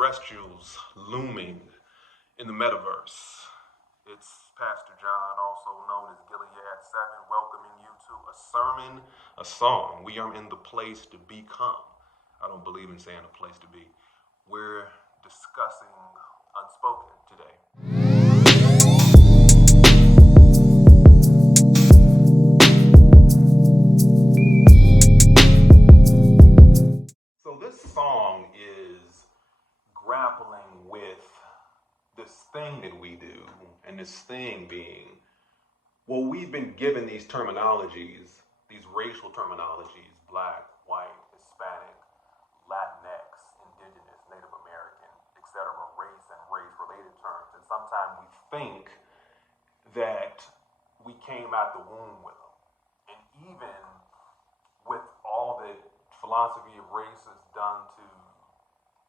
extraterrestrials looming in the metaverse. It's Pastor John, also known as Gilead7, welcoming you to a sermon, a song. We are in the place to become. I don't believe in saying a place to be. We're discussing Unspoken today. So this song is grappling with this thing that we do, and this thing being, well, we've been given these terminologies, these racial terminologies, Black, white, Hispanic, Latinx, Indigenous, Native American, etc., race and race-related terms, and sometimes we think that we came out the womb with them. And even with all that philosophy of race has done to,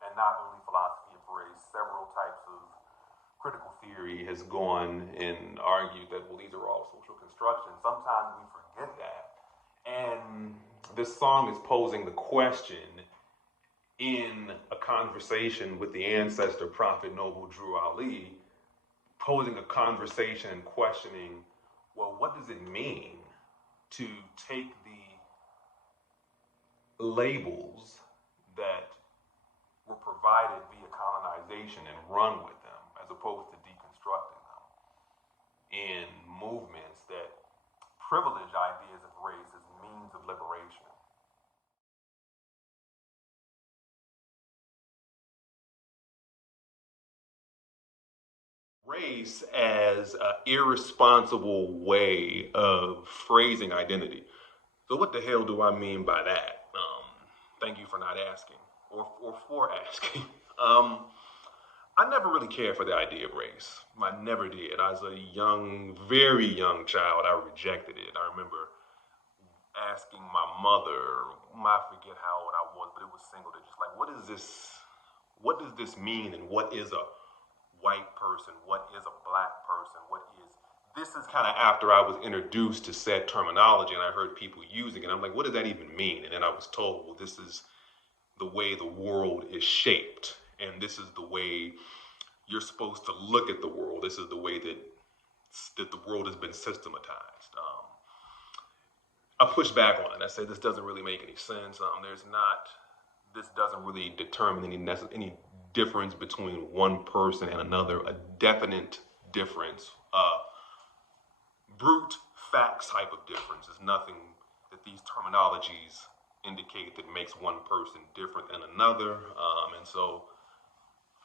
and not only philosophy of race, several types of critical theory has gone and argued that, well, these are all social constructions. Sometimes we forget that. And this song is posing the question in a conversation with the ancestor prophet Noble Drew Ali, posing a conversation and questioning, well, what does it mean to take the labels that were provided via colonization and run with them, as opposed to deconstructing them in movements that privilege ideas of race as means of liberation. Race as an irresponsible way of phrasing identity. So what the hell do I mean by that? Thank you for not asking, or for asking. I never really cared for the idea of race. I never did. As a young, very young child, I rejected it. I remember asking my mother, I forget how old I was, but it was single, that just like, what is this? What does this mean? And what is a white person? What is a Black person? This is kind of after I was introduced to said terminology and I heard people using it. I'm like, what does that even mean? And then I was told, well, this is the way the world is shaped. And this is the way you're supposed to look at the world. This is the way that the world has been systematized. I pushed back on it. I said, this doesn't really make any sense. This doesn't really determine any difference between one person and another, a definite difference. Brute facts type of difference is nothing that these terminologies indicate that makes one person different than another. And so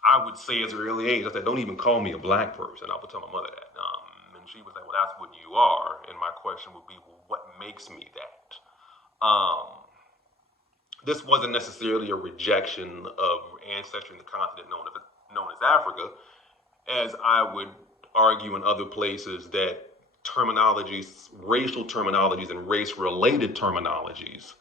I would say as an early age, I said, don't even call me a Black person. I would tell my mother that. And she was like, well, that's what you are. And my question would be, well, what makes me that? This wasn't necessarily a rejection of ancestry in the continent known as Africa, as I would argue in other places that terminologies, racial terminologies and race-related terminologies,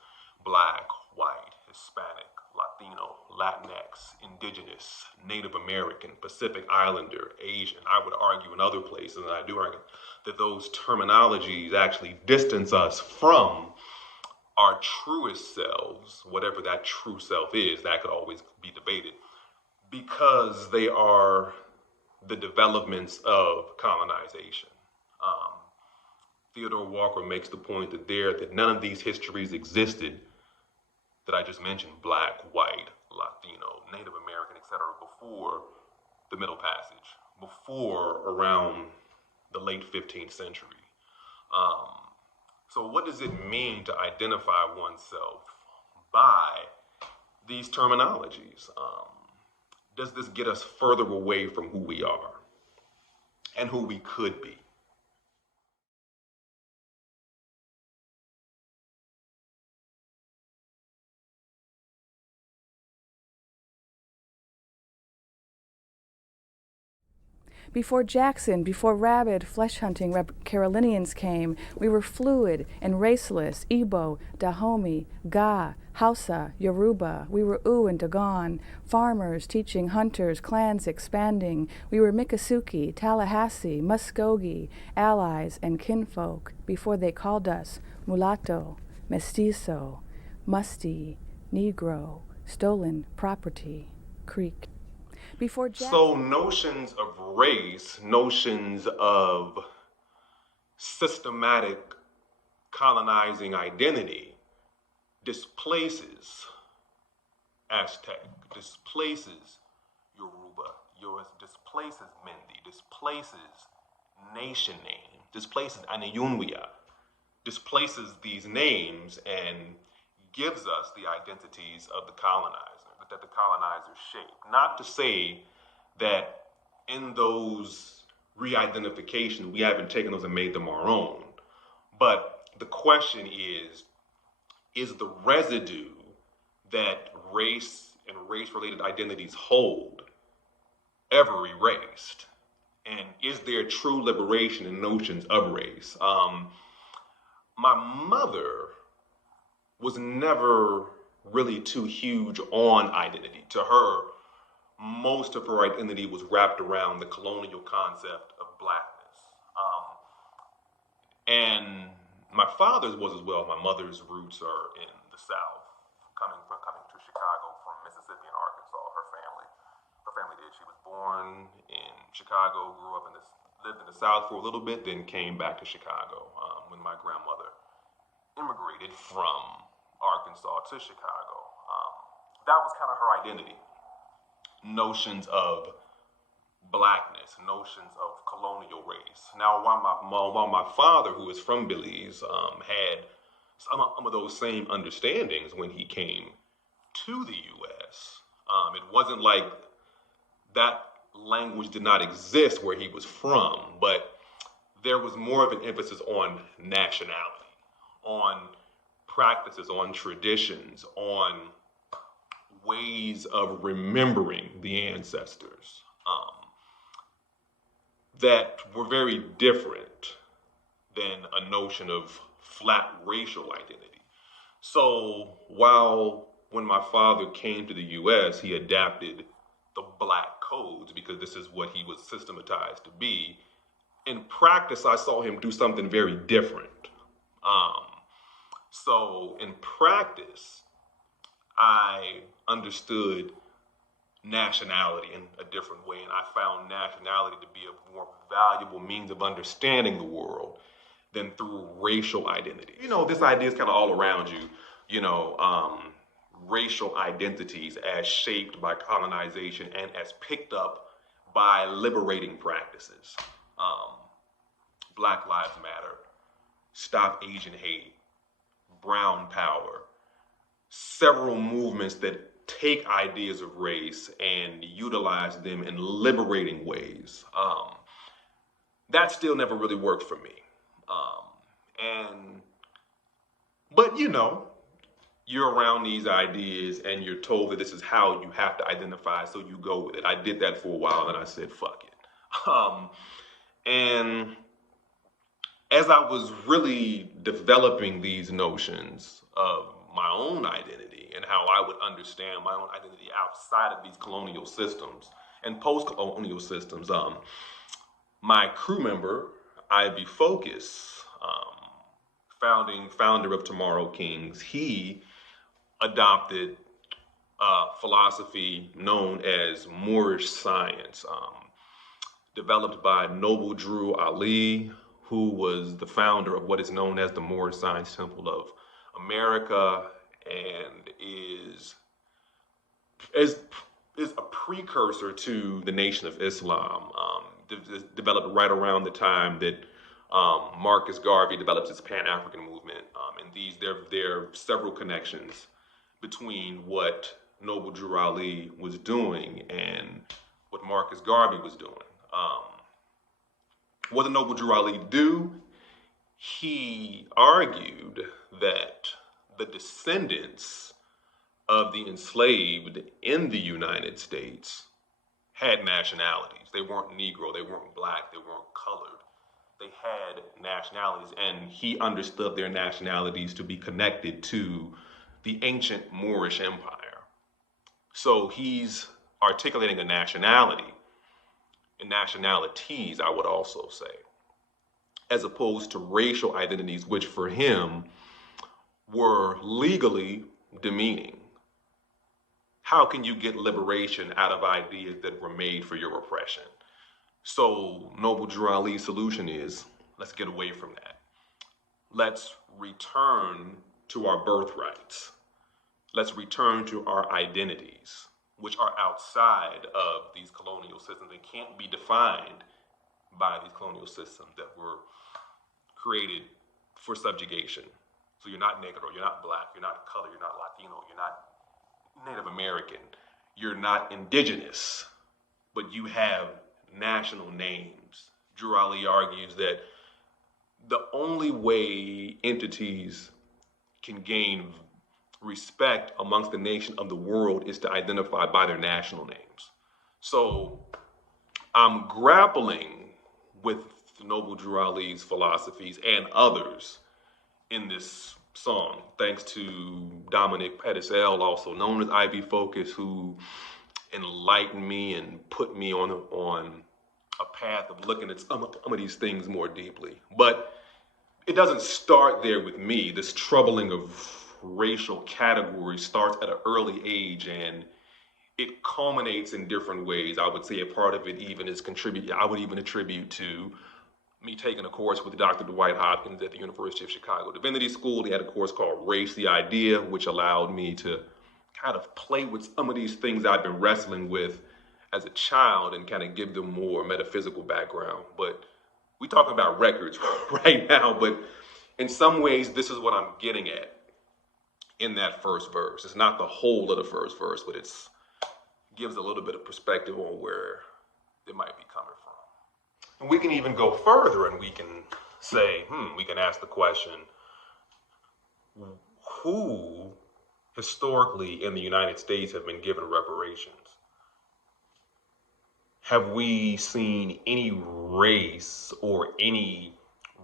Black, white, Hispanic, Latino, Latinx, Indigenous, Native American, Pacific Islander, Asian, I would argue in other places, and I do argue, that those terminologies actually distance us from our truest selves, whatever that true self is. That could always be debated, because they are the developments of colonization. Theodore Walker makes the point that none of these histories existed that I just mentioned, Black, white, Latino, Native American, etc., before the Middle Passage, before around the late 15th century. So what does it mean to identify oneself by these terminologies? Does this get us further away from who we are and who we could be? Before Jackson, before rabid, flesh-hunting Carolinians came, we were fluid and raceless, Igbo, Dahomey, Ga, Hausa, Yoruba. We were U and Dogon, farmers teaching hunters, clans expanding. We were Miccosukee, Tallahassee, Muskogee, allies and kinfolk, before they called us mulatto, mestizo, musty, Negro, stolen property, Creek. Before Jackson. So notions of race, notions of systematic colonizing identity displaces Aztec, displaces Yoruba, displaces Mendi, displaces nation name, displaces Aneyunwia, displaces these names and gives us the identities of the colonizer, that the colonizers shaped. Not to say that in those re-identifications, we haven't taken those and made them our own. But the question is the residue that race and race-related identities hold ever erased? And is there true liberation in notions of race? My mother was never really too huge on identity. To her, most of her identity was wrapped around the colonial concept of blackness. And my father's was as well. My mother's roots are in the South, coming to Chicago from Mississippi and Arkansas. Her family did. She was born in Chicago, lived in the South for a little bit, then came back to Chicago when my grandmother immigrated from Arkansas to Chicago. That was kind of her identity. Notions of blackness, notions of colonial race. Now, while my father, who is from Belize, had some of those same understandings when he came to the U.S., it wasn't like that language did not exist where he was from, but there was more of an emphasis on nationality, on practices, on traditions, on ways of remembering the ancestors that were very different than a notion of flat racial identity. So while when my father came to the US, he adapted the black codes because this is what he was systematized to be, in practice, I saw him do something very different. So in practice, I understood nationality in a different way, and I found nationality to be a more valuable means of understanding the world than through racial identity. You know, this idea is kind of all around you, racial identities as shaped by colonization and as picked up by liberating practices. Black Lives Matter, Stop Asian Hate, Brown Power, several movements that take ideas of race and utilize them in liberating ways. That still never really worked for me. But you're around these ideas and you're told that this is how you have to identify, so you go with it. I did that for a while and I said, fuck it. And as I was really developing these notions of my own identity and how I would understand my own identity outside of these colonial systems and post-colonial systems, my crew member, Ivy Focus, founder of Tomorrow Kings, he adopted philosophy known as Moorish science, developed by Noble Drew Ali, who was the founder of what is known as the Moorish Science Temple of America, and is a precursor to the Nation of Islam, developed right around the time that Marcus Garvey developed his Pan-African movement. And there are several connections between what Noble Drew Ali was doing and what Marcus Garvey was doing. What did Noble Drew Ali do? He argued that the descendants of the enslaved in the United States had nationalities. They weren't Negro, they weren't black, they weren't colored. They had nationalities, and he understood their nationalities to be connected to the ancient Moorish Empire. So he's articulating a nationality, and nationalities, I would also say, as opposed to racial identities, which for him were legally demeaning. how can you get liberation out of ideas that were made for your oppression? So Noble Drew Ali's solution is, let's get away from that. Let's return to our birthrights. Let's return to our identities, which are outside of these colonial systems and can't be defined by these colonial systems that were created for subjugation. So you're not Negro, you're not Black, you're not color, you're not Latino, you're not Native American, you're not indigenous, but you have national names. Drew Ali argues that the only way entities can gain respect amongst the nation of the world is to identify by their national names. So I'm grappling with Noble Drew Ali's philosophies and others in this song, thanks to Dominic Pedicel, also known as Ivy Focus, who enlightened me and put me on a path of looking at some of these things more deeply. But it doesn't start there with me. This troubling of racial categories starts at an early age, and it culminates in different ways. I would say a part of it even is I would even attribute to me taking a course with Dr. Dwight Hopkins at the University of Chicago Divinity School. He had a course called Race, the Idea, which allowed me to kind of play with some of these things I've been wrestling with as a child and kind of give them more metaphysical background. But we talk about records right now, but in some ways, this is what I'm getting at in that first verse. It's not the whole of the first verse, but it gives a little bit of perspective on where it might be coming from. And we can even go further and we can say, we can ask the question, who historically in the United States have been given reparations? Have we seen any race or any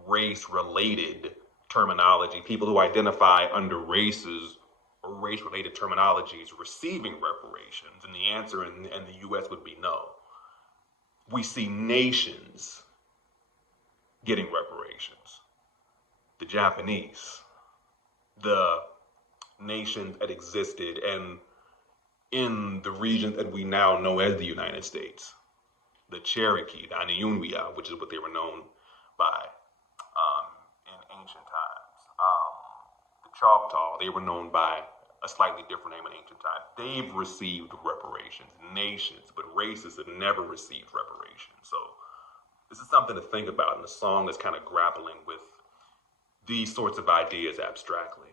race-related terminology, people who identify under races or race-related terminologies receiving reparations? And the answer in the U.S. would be no. We see nations getting reparations. The Japanese, the nations that existed and in the region that we now know as the United States. The Cherokee, the Aniunwia, which is what they were known by in ancient times. The Choctaw, they were known by a slightly different name in ancient times. They've received reparations, nations, but races have never received reparations. So this is something to think about in a song that's kind of grappling with these sorts of ideas abstractly.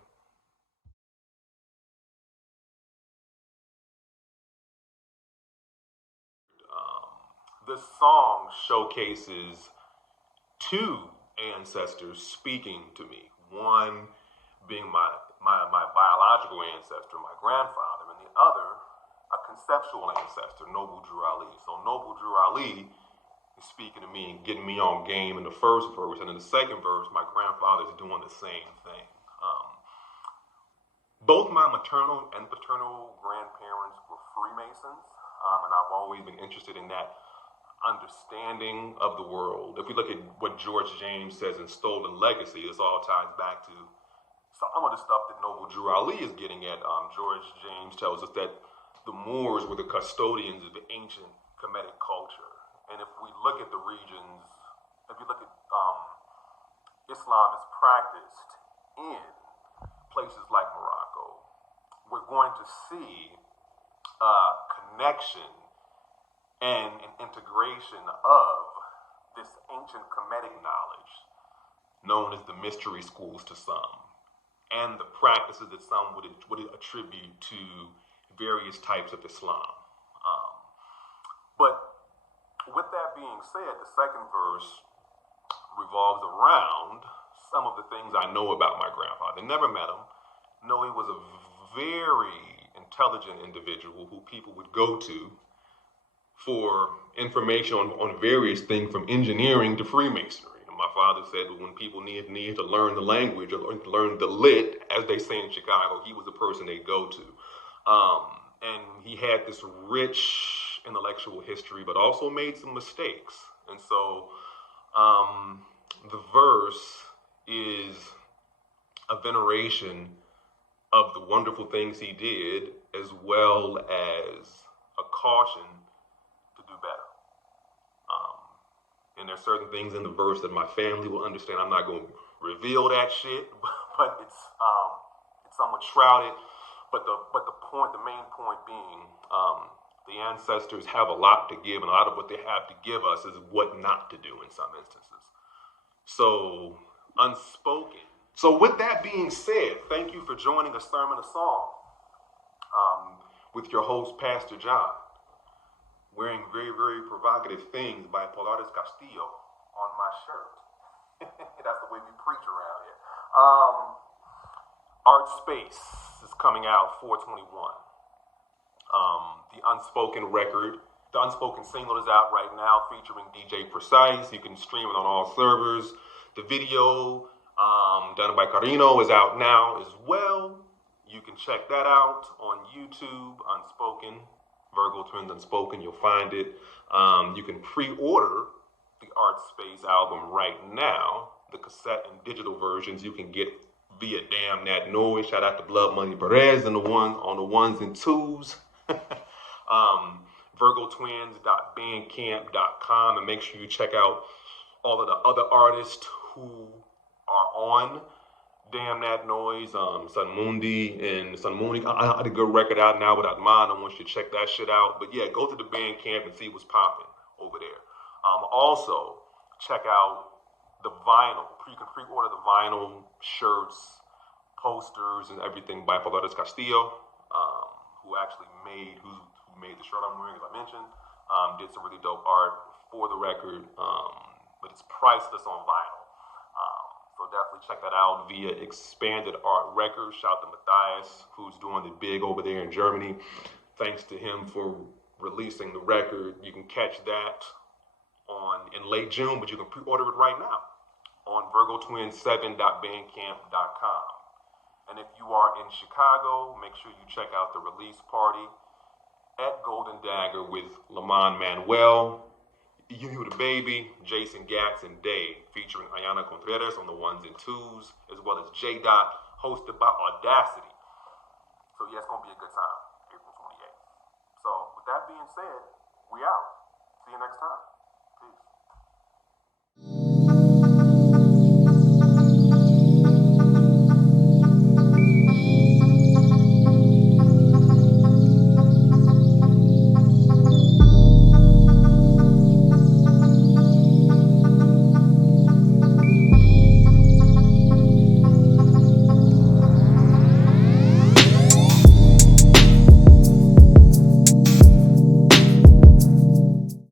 This song showcases two ancestors speaking to me. One being my biological ancestor, my grandfather, and the other a conceptual ancestor, Noble Drew Ali. So Noble Drew Ali is speaking to me and getting me on game in the first verse, and in the second verse, my grandfather is doing the same thing. Both my maternal and paternal grandparents were Freemasons, and I've always been interested in that understanding of the world. If we look at what George James says in Stolen Legacy, this all ties back to some of the stuff that Noble Drew Ali is getting at. George James tells us that the Moors were the custodians of the ancient Kemetic culture. And if we look at the regions, if you look at Islam is practiced in places like Morocco, we're going to see a connection and an integration of this ancient Kemetic knowledge, known as the mystery schools to some, and the practices that some would attribute to various types of Islam. But with that being said, the second verse revolves around some of the things I know about my grandfather. Never met him. No, he was a very intelligent individual who people would go to for information on various things, from engineering to Freemasonry. And my father said that when people needed to learn the language or learn the lit, as they say in Chicago, he was the person they'd go to. And he had this rich intellectual history, but also made some mistakes. And so the verse is a veneration of the wonderful things he did as well as a caution to do better. And there's certain things in the verse that my family will understand. I'm not going to reveal that shit, but it's somewhat shrouded. But the main point being, the ancestors have a lot to give, and a lot of what they have to give us is what not to do in some instances. So, Unspoken. So with that being said, thank you for joining a Sermon of Song with your host, Pastor John, wearing very, very provocative things by Polaris Castillo on my shirt. That's the way we preach around here. ArtSpace is coming out 4/21. The Unspoken record, the Unspoken single is out right now featuring DJ Presyce. You can stream it on all servers. The video done by Carino is out now as well. You can check that out on YouTube, Unspoken, VirgoTwins Unspoken, you'll find it. You can pre-order the ArtSpace album right now. The cassette and digital versions you can get via Damn That Noise. Shout out to Blood Money Perez and on the ones and twos. VirgoTwins.bandcamp.com, and make sure you check out all of the other artists who are on Damn That Noise. Sun Mooney I had a good record out now with Atman. I want you to check that shit out. But yeah, go to the Bandcamp and see what's popping over there. Also, check out the vinyl. You can pre-order the vinyl shirts, posters, and everything by Polaris Castillo, who made the shirt I'm wearing, as I mentioned. Did some really dope art for the record, but it's priceless on vinyl. So definitely check that out via Expanded Art Records. Shout out to Matthias, who's doing the big over there in Germany. Thanks to him for releasing the record. You can catch that in late June, but you can pre-order it right now on VirgoTwins7.bandcamp.com. And if you are in Chicago, make sure you check out the release party at Golden Dagger with Lamont Manuel, You the Baby, Jason Gatz, and Dave, featuring Ayana Contreras on the ones and twos, as well as J. Dot, hosted by Audacity. So yeah, it's going to be a good time, April 28th. So with that being said, we out.